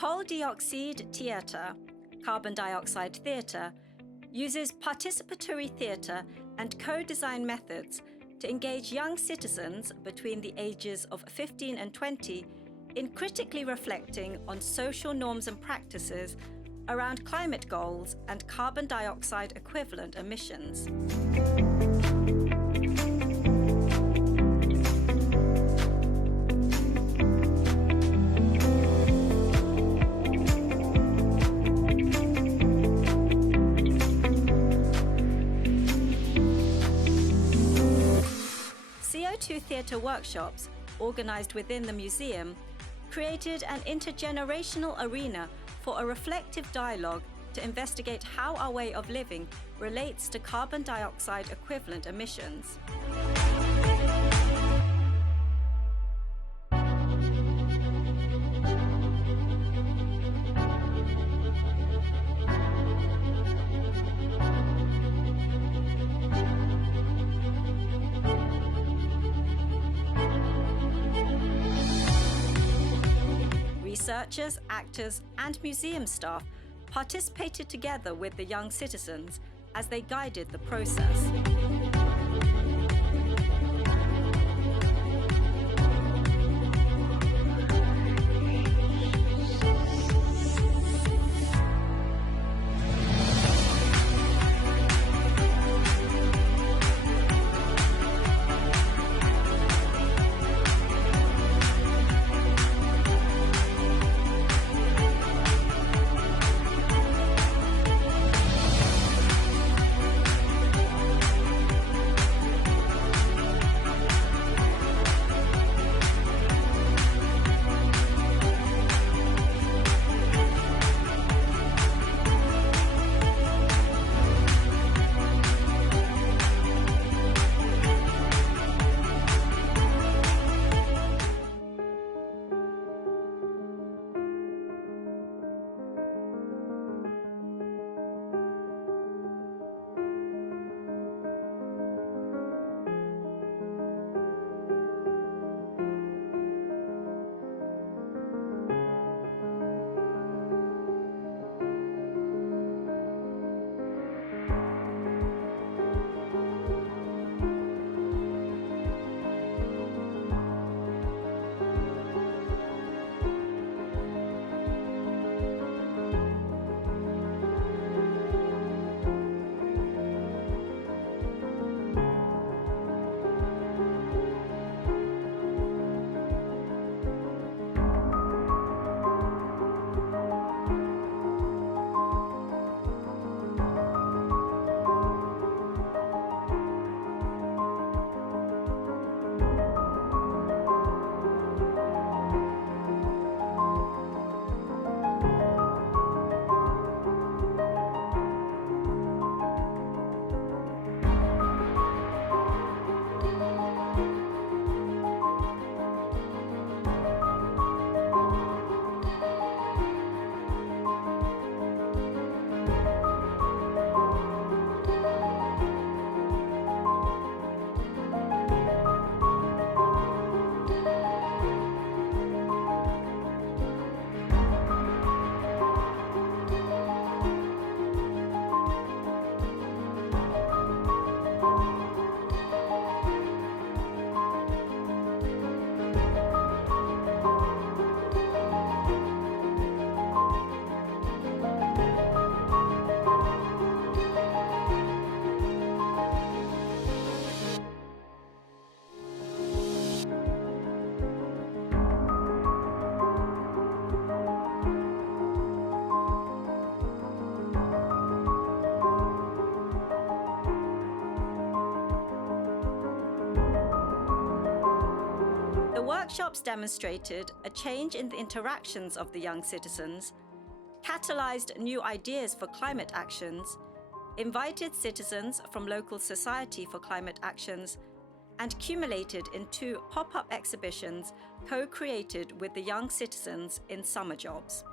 Koldixoidteater, carbon dioxide theatre, uses participatory theatre and co-design methods to engage young citizens between the ages of 15 and 20 in critically reflecting on social norms and practices around climate goals and carbon dioxide equivalent emissions. CO2 theatre workshops, organised within the museum, created an intergenerational arena for a reflective dialogue to investigate how our way of living relates to carbon dioxide equivalent emissions. Researchers, actors, and museum staff participated together with the young citizens as they guided the process. The workshops demonstrated a change in the interactions of the young citizens, catalyzed new ideas for climate actions, invited citizens from local society for climate actions, and culminated in 2 pop-up exhibitions co-created with the young citizens in summer jobs.